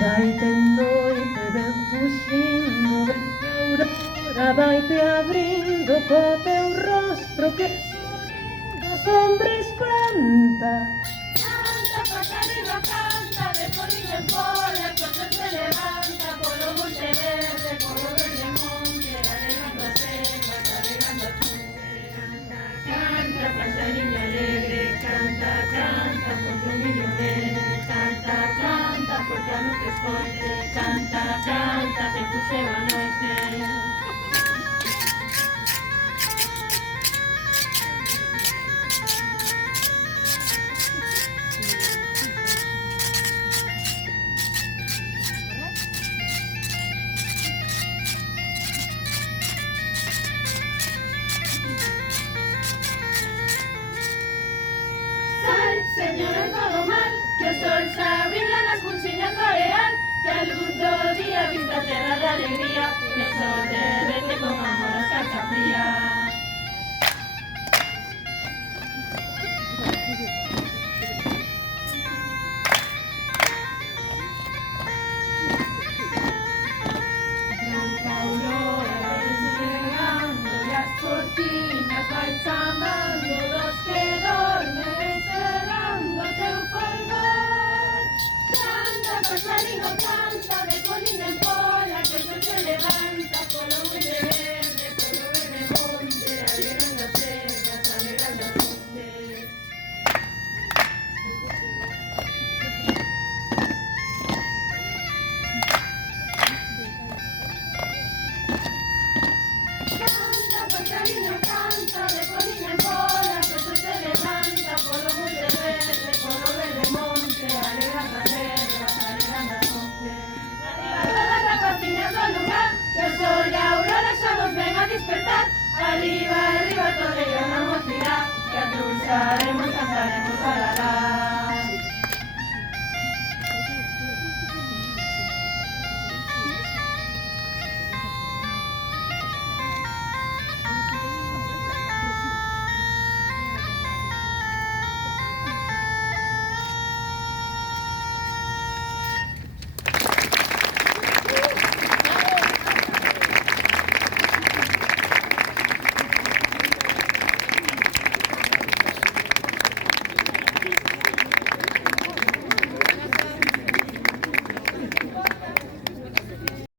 Vaite noite ben fuxindo, ven aurora, vaite abrindo co teu rostro que sorrindo sombra esplanta. Canta, pajarito, canta, de polilla en pola, que se levanta, polo monte verde, polo verde monte, alegrando as selvas, alegrando as nubes. Canta, pajarillo alegre, canta, canta, porque o millo verde, canta, canta, porque a noite escoite, canta, canta, que fuxeu a noite. Sal, señora, todo mal, que o sol xa brilla nas cuxiñas do areal, que a luz do día vista a terra de alegría, que o sol derrete con amor a escarcha fría. Branca aurora vai desplegando e as cortinas vai chamando dos que dormen esperando o teu folgor. Canta, pajarino, canta, de colina en pola, que se levanta polo monte verde, polo verde monte, alegrando as selvas, alegrando as montes. Canta, pajarino, canta, de colina en pola, que se levanta polo monte verde, polo verde monte, alegrando as selvas, alegrando as montes. Arriba todas as rapaciñas do lugar, que o sol e a aurora xa vos ven a despertar. Arriba, arriba, toreiro na mocidad, que atruxaremos, cantaremos, balará.